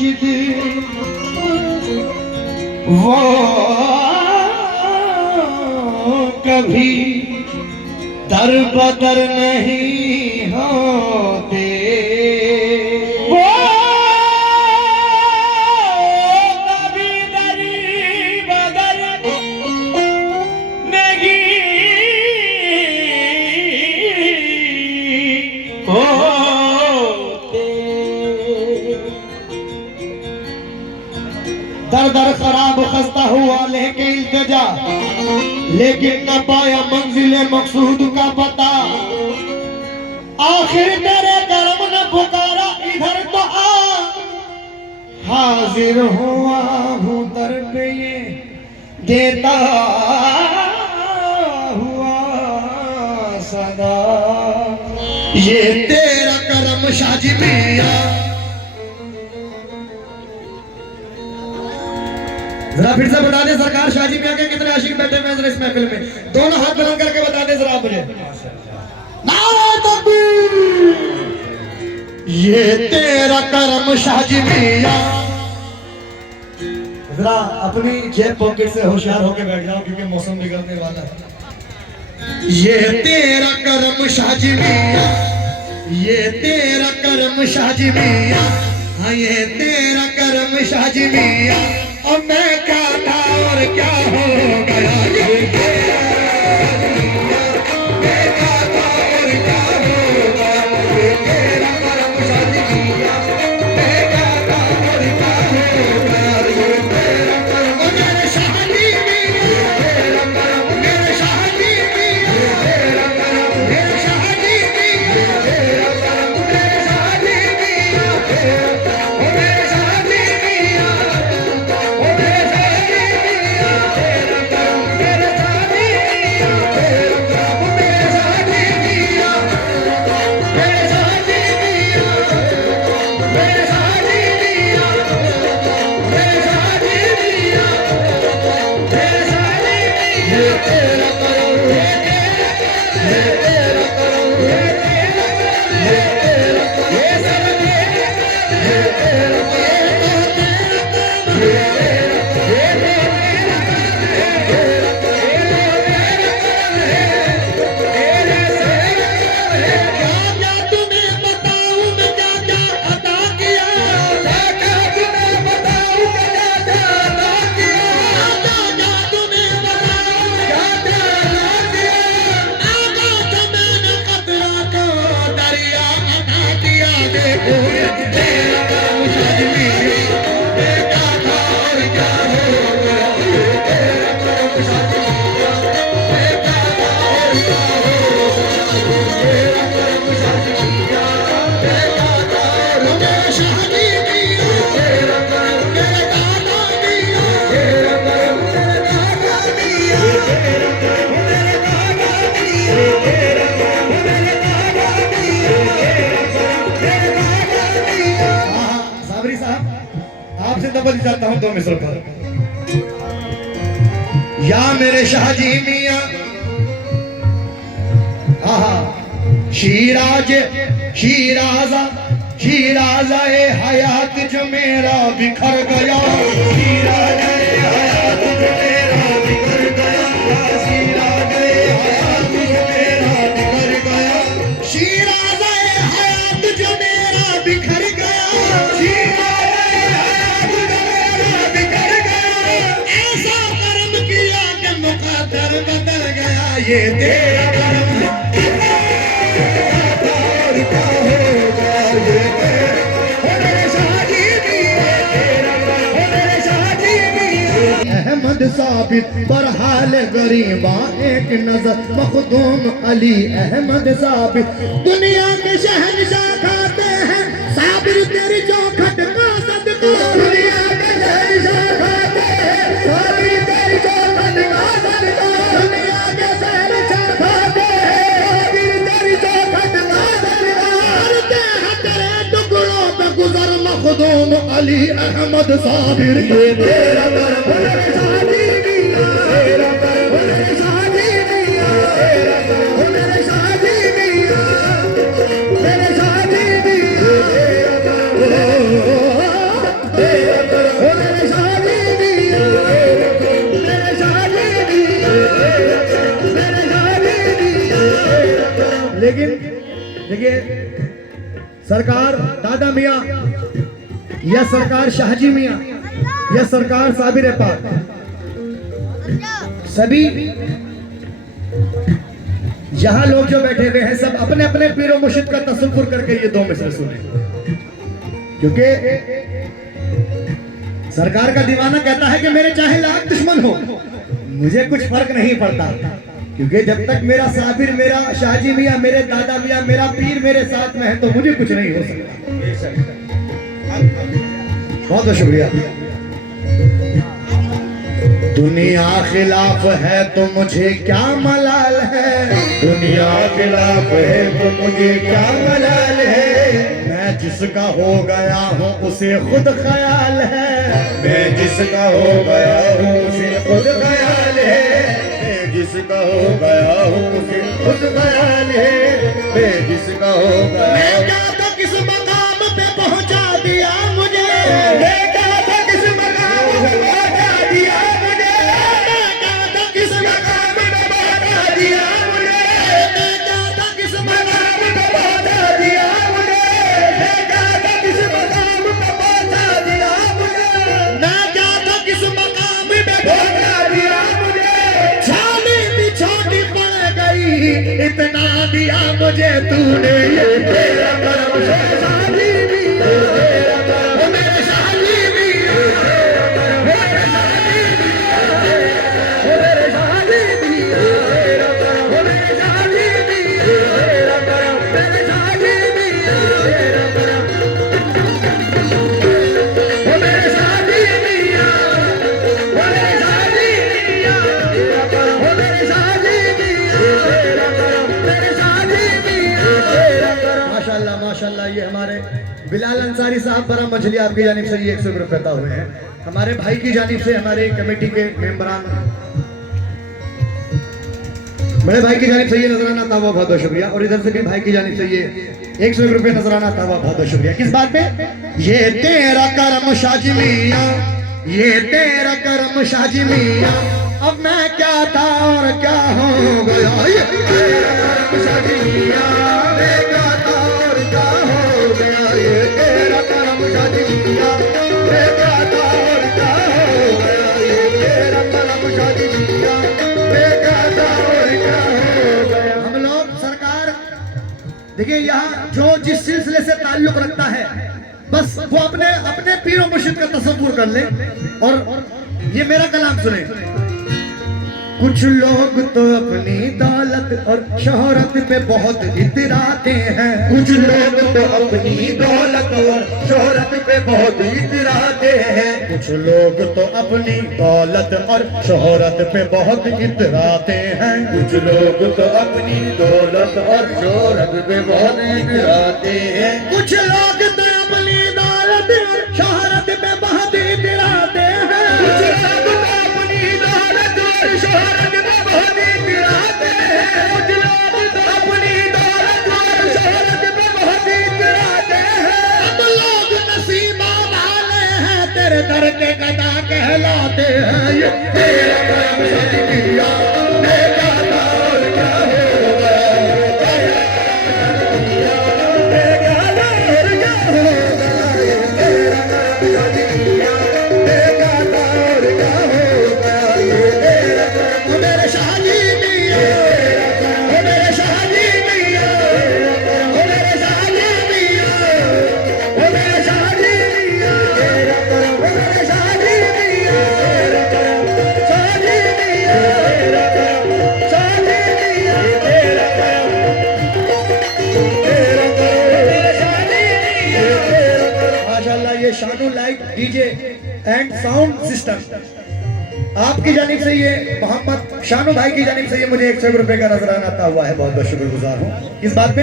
मुर्शिद वो कभी दर बदर नहीं होते, वो कभी दर बदर नहीं होते। दर दर खराब खस्ता हुआ लेके इल्तिजा, लेकिन न पाया मंजिल मकसूद का पता। आखिर तेरे करम ने पुकारा इधर तो आ, हाजिर हुआ हूँ दर पे ये देता हुआ सदा। ये तेरा करम शाजी मियां। जरा फिर से बता दे सरकार, शाजी मियां के कितने आशिक बैठे हुए हैं इस महफिल में? दोनों हाथ बुलंद करके बता दे जरा मुझे। नारे तकबीर। ये तेरा करम शाजी मियां। जरा अपनी जेब पॉकेट से होशियार होके बैठ जाओ क्योंकि मौसम बिगड़ने वाला है। ये तेरा करम शाजी मियां, ये तेरा करम शाजी मियां, हाँ ये तेरा करम शाजी मियां। और मैं क्या था और क्या हो गया, ये तेरा मैं क्या था और क्या हो गया, ये तेरा करम शाजी मियां। मैं क्या था और क्या हो गया, ये तेरा करम मेरे शादी मियां, तेरा करम मेरे शादी मियां, तेरा करम मेरे शादी मियां, तेरा करम मेरे शादी मियां, तेरा करम मेरे शादी मियां। जाता हूं 2 मिसर पर। या मेरे शाहजी मियां, शीराज शीराजा शीराजा ए हयात जो मेरा बिखर गया, शीराजा ए हयात जो मेरा बिखर गया, शीराजा ए हयात जो मेरा बिखर गया, शीराजा ए हयात जो मेरा बिखर गया, शीराजा ए हयात जो मेरा बिखर गया। ऐसा कर्म किया कि मुकद्दर बदल गया, ये तेरा कर्म अहमद साबित पर हाल गरीबा एक नजर मखदूम अली अहमद साबित। दुनिया के शहंशाह खाते हैं साबिर तेरी चौखट का सदका, दुनिया के शहंशाह खाते हैं साबिर तेरी चौखट का सदका, दुनिया के शहंशाह खाते हैं साबिर तेरी चौखट का सदका। करते हैं तेरे टुकड़ों पे गुजर मखदूम अली अहमद साबिर, ये तेरा कर्म लेकिन देखिए सरकार दादा मियाँ या सरकार शाहजी मियाँ या सरकार साबिर पाक, सभी यहाँ लोग जो बैठे हुए हैं सब अपने अपने पीरो मुर्शिद का तसव्वुर करके ये दो मिसरे सुने, क्योंकि सरकार का दीवाना कहता है कि मेरे चाहे लाख दुश्मन हो मुझे कुछ फर्क नहीं पड़ता, क्योंकि जब तक मेरा साबिर, मेरा शाहजी मियाँ, मेरे दादा मियाँ, मेरा पीर मेरे साथ में है तो मुझे कुछ नहीं हो सकता। बहुत बहुत शुक्रिया। दुनिया खिलाफ है तो मुझे क्या मलाल है, दुनिया खिलाफ है तो मुझे क्या मलाल है, मैं जिसका हो गया हूँ उसे खुद ख्याल है, मैं जिसका हो गया हूँ उसे खुद ख्याल है, मैं जिसका हो गया हूँ उसे खुद ख्याल है, मैं जिसका हो गया। मैं क्या तो किस मकाम पे पहुँचा दिया मुझे, मैं क्या तो किस मकाम पे पहुँचा दिया मुझे, मैं क्या तो किस मकाम पे पहुँचा दिया मुझे, मैं क्या तो किस मकाम पे पहुँचा दिया मुझे, मैं क्या तो किस मकाम पे पहुँचा दिया मुझे, मैं क्या तो किस मकाम पे पहुँचा दिया मुझे, छाली भी छोटी पड़ गई इतना दिया मुझे तूने, ये तेरा करम शादी भी तेरा करम, मेरे शादी भी मेरे शादी भी मेरे शादी भी तेरा करम, मेरे शादी भी तेरा करम, मेरे शादी भी तेरा करम, मेरे शादी भी मेरे शादी भी तेरा करम, मेरे शादी भी तेरा करम, मेरे शादी भी तेरा करम। माशाल्लाह माशाल्लाह। ये हमारे बिलाल अंसारी साहब बड़ा मछली आपकी जानिब से ये 100 रुपये अता हुए हैं, हमारे भाई की जानिब से, हमारे कमेटी के मेंबरान बड़े भाई की जानिब से ये नजराना था, बहुत बहुत शुक्रिया। और इधर से भी भाई की जानिब से ये 100 रुपये नजराना था, बहुत बहुत शुक्रिया। किस बात पे? ये तेरा करम शाजी मियाँ, ये तेरा करम शाजी मियाँ, अब मैं क्या था और क्या हो गया, ये तेरा करम शाजी मियाँ, मैं क्या था और क्या हो गया, ये तेरा करम शाजी मियाँ, मैं क्या था और क्या हो गया, ये तेरा करम शाजी मियाँ, मैं क्या था और क्या हो गया। हम लोग सरकार देखिए यहाँ जो जिस सिलसिले से ताल्लुक रखता है बस वो अपने अपने पीरो मुर्शिद का तसव्वुर कर ले और ये मेरा कलाम सुने। कुछ लोग तो अपनी दौलत और शोहरत पे बहुत इतराते हैं, कुछ लोग तो अपनी दौलत और शोहरत पे बहुत इतराते हैं, कुछ लोग तो अपनी दौलत और शोहरत पे बहुत इतराते हैं, कुछ लोग तो अपनी दौलत और शोहरत पे बहुत इतराते हैं, कुछ लोग तो अपनी दौलत और शोहरत पे बहुत इतराते हैं, कुछ लोग तो अपनी दौलत और शोहरत पे बहुत इतराते हैं, कुछ लोग तो अपनी दौलत और शोहरत पे बहुत इतराते हैं। अब लोग नसीबा वाले हैं तेरे दर के गदा कहलाते हैं, ये तेरा करम शादी मियाँ, मैं क्या था और क्या हो गया, मैं क्या था और क्या हो गया, ये तेरा करम शादी मियाँ, मैं क्या था और क्या हो गया, ये तेरा करम, मेरे शादी मियाँ, मेरे शादी मियाँ, मेरे शादी मियाँ, मेरे शादी मियाँ, तेरा करम, मेरे शादी मियाँ, तेरा करम, शादी मियाँ, तेरा करम, शादी मियाँ, तेरा करम, तेरा करम, मेरे शादी मियाँ, तेरा करम। माशाल्लाह ये Shanu light DJ and sound system आपकी जानिब से, ये मोहम्मद शानू भाई की जानिब से ये मुझे 100 रुपये का नजराना आता हुआ है, बहुत बहुत शुक्रगुजार हूँ। किस बात पे?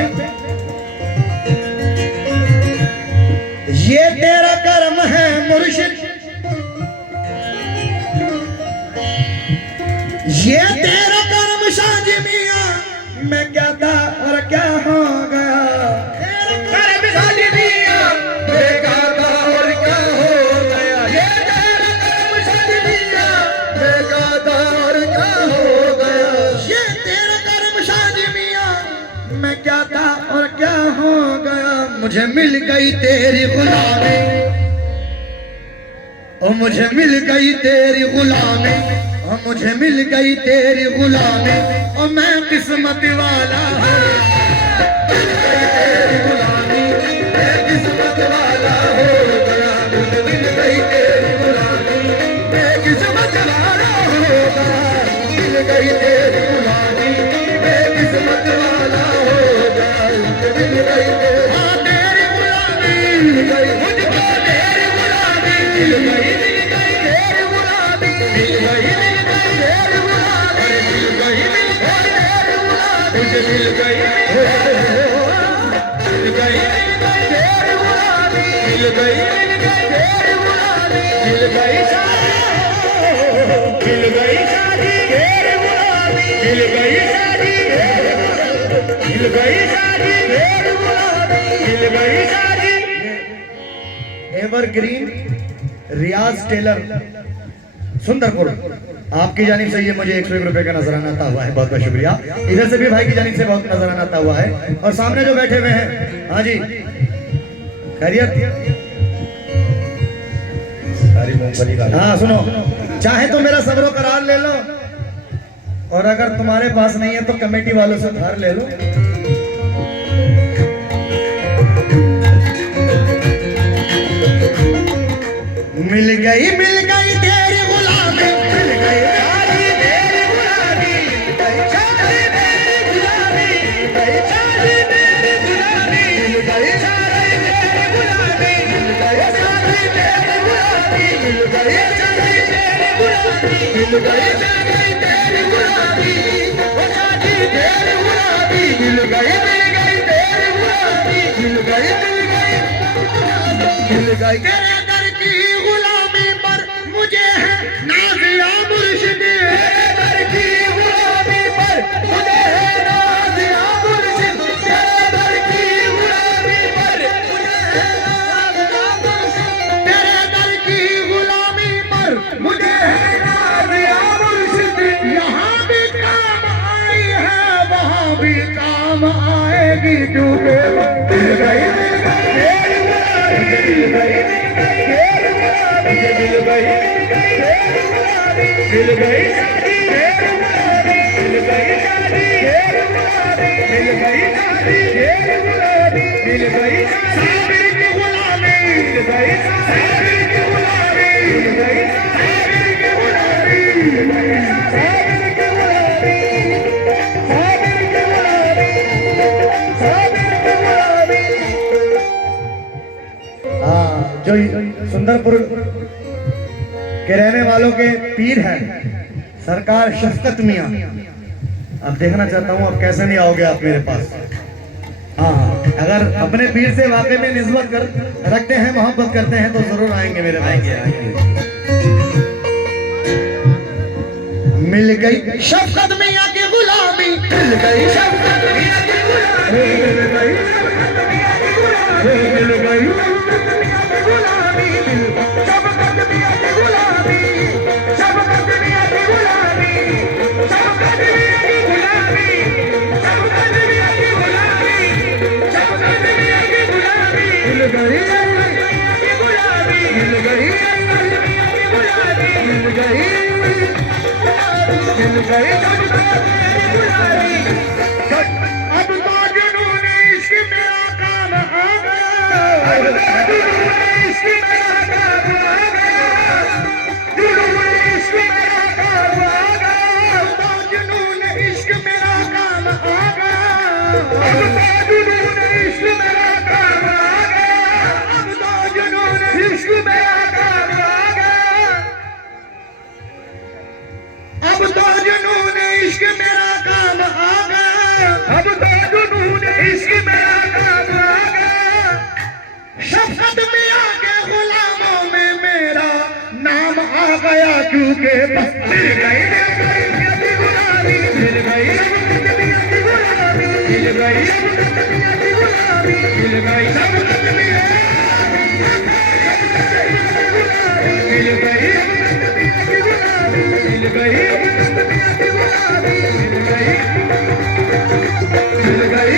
ये तेरा करम है मुर्शिद, ये तेरा करम शादी मियाँ, मैं क्या था और क्या हो गया, तेरा करम शादी मियाँ, मैं क्या था और क्या हो गया, ये तेरा करम शादी मियाँ, मैं क्या था और क्या हो गया, ये तेरा करम शादी मियाँ, मैं क्या था और क्या हो गया, मुझे मिल गई तेरी गुलामी, ओ मुझे मिल गई तेरी गुलामी, ओ मुझे मिल गई तेरी गुलामी, और मैं किस्मत वाला हूँ, मिल गई तेरी गुलामी, मैं किस्मत वाला हो गया, मुझे मिल गई तेरी गुलामी, मैं किस्मत वाला हो गया, मिल गई तेरी गुलामी, मैं किस्मत वाला हो गया, मुझे मिल गई तेरी गुलामी, मिल गई मुझको तेरी गुलामी, मिल गई तेरी गुलामी, मिल गई तेरी गुलामी, मिल गई तेरी गुलामी, मुझे मिल गई तेरी गुलामी, मिल गई तेरी गुलामी, मिल गई शादी, मिल गई शादी तेरी गुलामी, मिल गई शादी, मिल गई शादी तेरी गुलामी, मिल गई शादी। एवरग्रीन रियाज टेलर सुंदरपुर, आपकी जानिब से ये मुझे 101 रुपए का नजराना आता हुआ है, बहुत बहुत शुक्रिया। इधर से भी भाई की जानिब से बहुत नजराना आता हुआ है, और सामने जो बैठे हुए हैं, हाँ जी खैरियत, हाँ सुनो, चाहे तो मेरा सब्रो करार ले लो, और अगर तुम्हारे पास नहीं है तो कमेटी वालों से उधार ले लो। मिल गई तेरी गुलामी, मिल गई शादी तेरी गुलामी, मिल गई शादी तेरी गुलामी, मिल गई शादी तेरी गुलामी, मिल गई शादी तेरी गुलामी, मिल गई शादी तेरी गुलामी, मिल गई शादी तेरी गुलामी, मिल गई शादी तेरी गुलामी, ओ शादी तेरी गुलामी, मिल गई तेरी गुलामी, मिल गई तेरे दर की गुलामी पर मुझे है नाज़िया मुर्शिद, तेरे दर की गुलामी पर मुझे है नाज़िया मुर्शिद, तेरे दर की गुलामी पर मुझे है नाज़िया मुर्शिद, तेरे दर की गुलामी पर मुझे है नाज़िया मुर्शिद, यहाँ भी काम आई है वहाँ भी काम आएगी, डूबे मिल गई तेरी गुलामी, मिल गई तेरी गुलामी, मिल गई तेरी गुलामी, मिल गई शादी तेरी गुलामी, मिल गई शादी तेरी गुलामी, मिल गई शादी तेरी गुलामी, मिल गई साबिर की गुलामी, मिल गई साबिर की गुलामी, मिल गई साबिर की गुलामी, मिल गई साबिर की गुलामी, साबिर की गुलामी, साबिर की गुलामी। हाँ, जो सुंदरपुर के रहने वालों के पीर हैं सरकार शफकत मियाँ, अब देखना चाहता हूँ अब कैसे नहीं आओगे आप मेरे पास। हाँ, अगर अपने पीर से वाकई में निस्बत कर रखते हैं, मोहब्बत करते हैं तो जरूर आएंगे मेरे पास। मिल गई शफकत मियाँ की गुलामी, मिल गई शफकत मियाँ की गुलामी, मिल गई शफकत मियाँ की गुलामी, मिल गई शफकत मियाँ की गुलामी, शफकत मियाँ की गुलामी, शफकत मियाँ की गुलामी, शफकत मियाँ की गुलामी, शफकत मियाँ की गुलामी, शफकत मियाँ की गुलामी, मिल गई मियाँ की गुलामी, मिल गई मियाँ की गुलामी, मिल गई मिल गई गुलामी। अब तो जुनून इश्क मेरा काम आ गया, अब तो जुनून इश्क मेरा काम आ गया, जुनून इश्क मेरा काम आ गया, अब तो जुनून इश्क मेरा काम आ गया, अब तो जुनून इश्क मेरा काम आ गया, अब तो जुनून इश्क मेरा काम आ गया, अब तो जुनून इश्क मेरा काम आ गया, अब तो जुनून इश्क मेरा काम आ गया, शफकत मियाँ के गुलामों में मेरा नाम आ गया, क्योंकि बस मिल गई मियाँ की गुलामी, मिल गई मियाँ की गुलामी, मिल गई मियाँ की गुलामी, मिल गई शफकत मियाँ मिल गई मियाँ की गुलामी, मिल गई मियाँ की गुलामी, मिल गई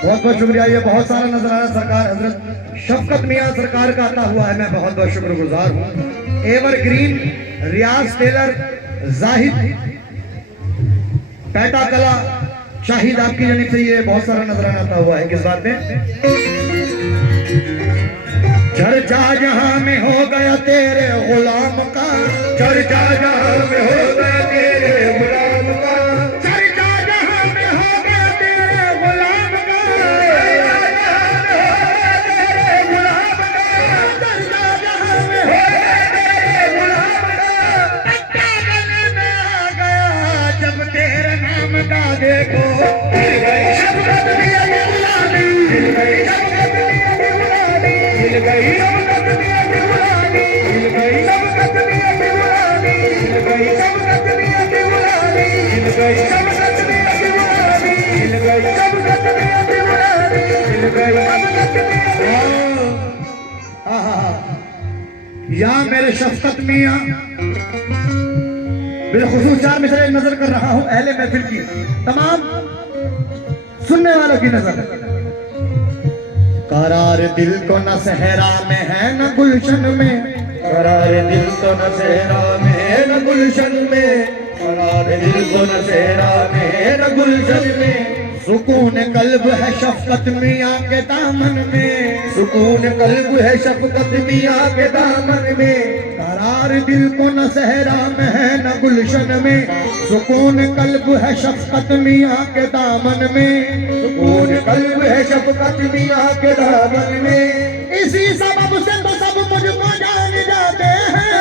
बहुत बहुत शुक्रिया। ये बहुत सारा नजराना सरकार हजरत शफकत मियां सरकार का आता हुआ है, मैं बहुत बहुत शुक्रगुजार हूँ। एवरग्रीन रियाज टेलर जाहिद पैटा कला शाहिद आपकी जानिब से ये बहुत सारा नजराना आता हुआ है। किस बात में? चर्चा जहां में हो गया तेरे गुलाम का, चर्चा जहां में हो गया तेरे गुलाम का, चर्चा जहां में हो गया तेरे गुलाम का, तेरे गुलाम का, चर्चा जहां में हो गया तेरे गुलाम का, पक्का गले में आ गया जब तेरे नाम का देखो, मिल गई शफकत मियां की गुलामी, मिल गई शफकत मियां की गुलामी, मिल गई शफकत मियां की गुलामी, मिल गई शफकत मियां की गुलामी, मिल गई शफकत मियां की गुलामी, मिल गई शफकत मियां की गुलामी, मिल गई शफकत मियां की गुलामी, मिल गई शफकत मियां की गुलामी। या मेरे शफकत मियां बिलखुसूस चार मिसरे नजर कर रहा हूं अहले महफिल की, तमाम सुनने वालों की नजर। करार दिल तो न सहरा में है न गुलशन में, करार दिल तो न सहरा में है न गुलशन में, करार दिल तो न सहरा में है न गुलशन में, सुकून कल्ब है शफकत मियां के दामन में, सुकून कल्ब है शफकत मियां के दामन में, करार दिल को न सहरा में है न गुलशन में, सुकून कल्ब है शफकत मियां के दामन में, सुकून कल्ब है शफकत मियां के दामन में, इसी सबब से तो सब मुझको जान जाते हैं,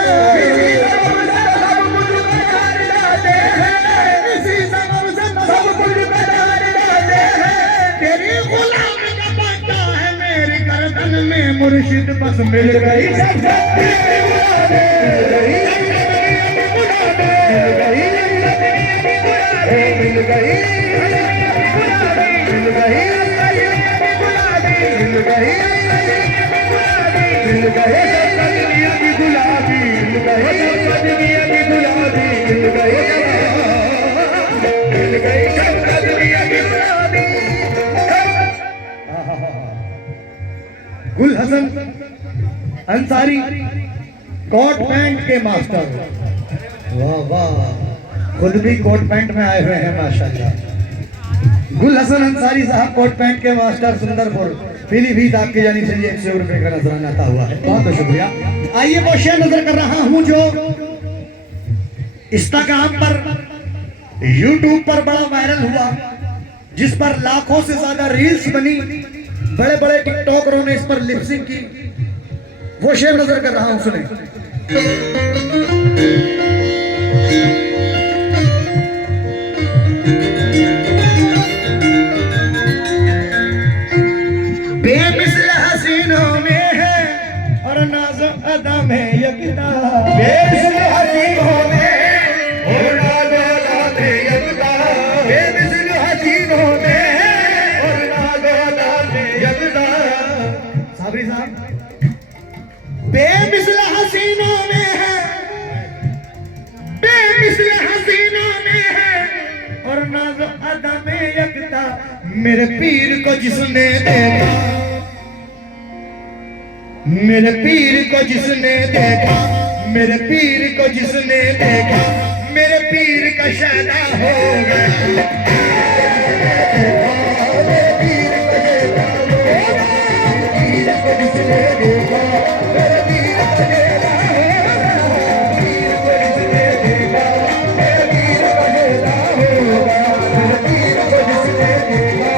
इसी सबब से तो सब मुझको जान जाते हैं, इसी सबब से तो सब मुझको जान जाते हैं, तेरी गुलाम का बच्चा है मेरी गर्दन में मुर्शिद बस मिल गई शफकत मियां की गुलामी, मिल गई मिल गई मिल गई मिल गई शफकत मियां की गुलामी, मिल गई शफकत मियां की गुलामी, मिल गई शफकत मियां की गुलामी। गुल हसन अंसारी कोट पैंट के मास्टर, वाह वाह, खुद भी कोट पैंट में आए हुए हैं माशाल्लाह। गुल हसन अंसारी साहब कोट पैंट के मास्टर सुंदरपुर पीलीभीत आपकी जानी से ये 100 रुपए का नजराना आता हुआ है, बहुत बहुत शुक्रिया। आइए वो शेयर नजर कर रहा हूं जो इंस्टाग्राम पर यूट्यूब पर बड़ा वायरल हुआ, जिस पर लाखों से ज्यादा रील्स बनी, बड़े बड़े टिकटॉकरों ने इस पर लिपसिंग की, वो शेयर नजर कर रहा हूं, सुने। बेमिसल हसीनों में है और नाज़ो अदा में यकता, बेमिसल हसीनों में और नाज़ो अदा में यकता, बेमिसल हसीनों में और नाज़ो अदा में यकता। साबरी साहब, बेमिसल हसीनों में है, बेमिसल हसीनों में है और नाज़ो अदा में यकता, मेरे पीर को जिसने देखा, मेरे पीर को जिसने देखा, मेरे पीर को जिसने देखा, मेरे पीर का शादा हो गया, मेरे पीर को देखा, मेरे पीर को जिसने देखा, मेरे पीर को देखा, पीर को जिसने देखा, मेरे पीर का शादा हो गया, मेरे पीर को जिसने देखा,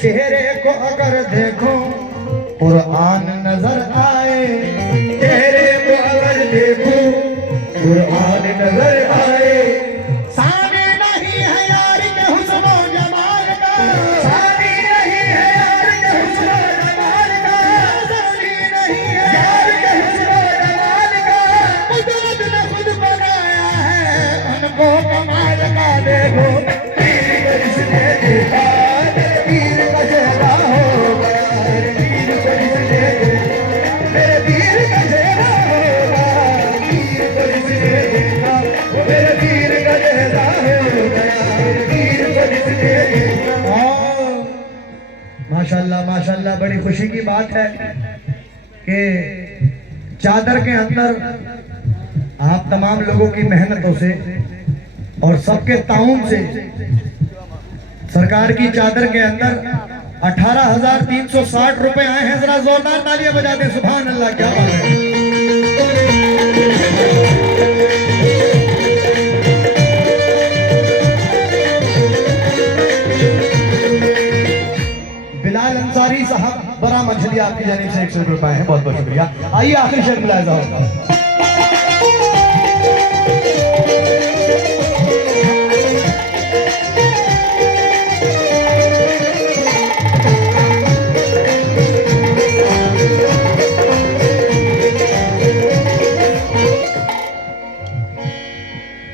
चेहरे को अगर देखो कुरान नजर आए, चेहरे को अगर देखो कुरान नजर आए। सानी नहीं है यार के हुस्न और जमाल का, सानी नहीं है यार के हुस्न और जमाल का, सानी नहीं है यार के हुस्न और जमाल का। कुदरत ने खुद बनाया है उनको कमाल का। देखो पीर को जिसने देखा पीर का चेहरा हो गया, पीर को जिसने देखा मेरे पीर का चेहरा होगा, पीर को जिसने देखा वो मेरे पीर का चेहरा हो गया, पीर को जिसने देखा। माशाल्लाह माशाल्लाह, बड़ी खुशी की बात है कि चादर के अंदर आप तमाम लोगों की मेहनतों से और सबके ताउन से सरकार की चादर के अंदर 18,360 रुपए आए हैं। जरा जोरदार तालियां बजा दें। सुभान अल्लाह, क्या बात है। बिलाल अंसारी साहब, बड़ा मंझली आपकी जानिब से 100 रुपए हैं, बहुत बहुत शुक्रिया। आइए आखिरी शेर मुलाहिजा हो।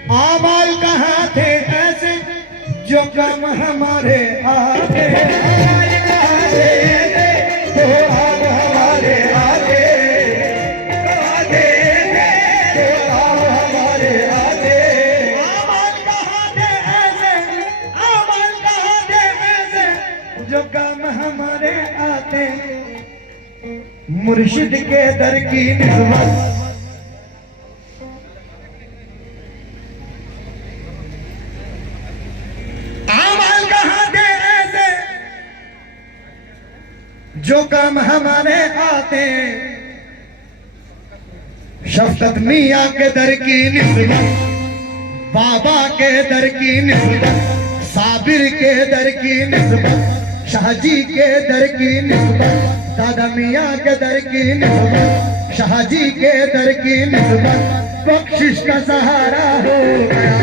आमाल कहाँ थे ऐसे जो कम हमारे आगे, आमाल कहाँ थे ऐसे जो अब हमारे आगे, कहाँ थे जो अब हमारे आगे। आमाल कहाँ थे ऐसे, आमाल कहाँ थे ऐसे जो कम हमारे आते, मुर्शिद के दर की निस्बत। जो काम हमारे आते, शफकत मियाँ के दर की निस्बत, बाबा के दर की निस्बत, साबिर के दर की निस्बत, शाहजी के दर की निस्बत, दादा मियाँ के दर की निस्बत, शाहजी के दर की निस्बत, बख्शिश का सहारा हो गया।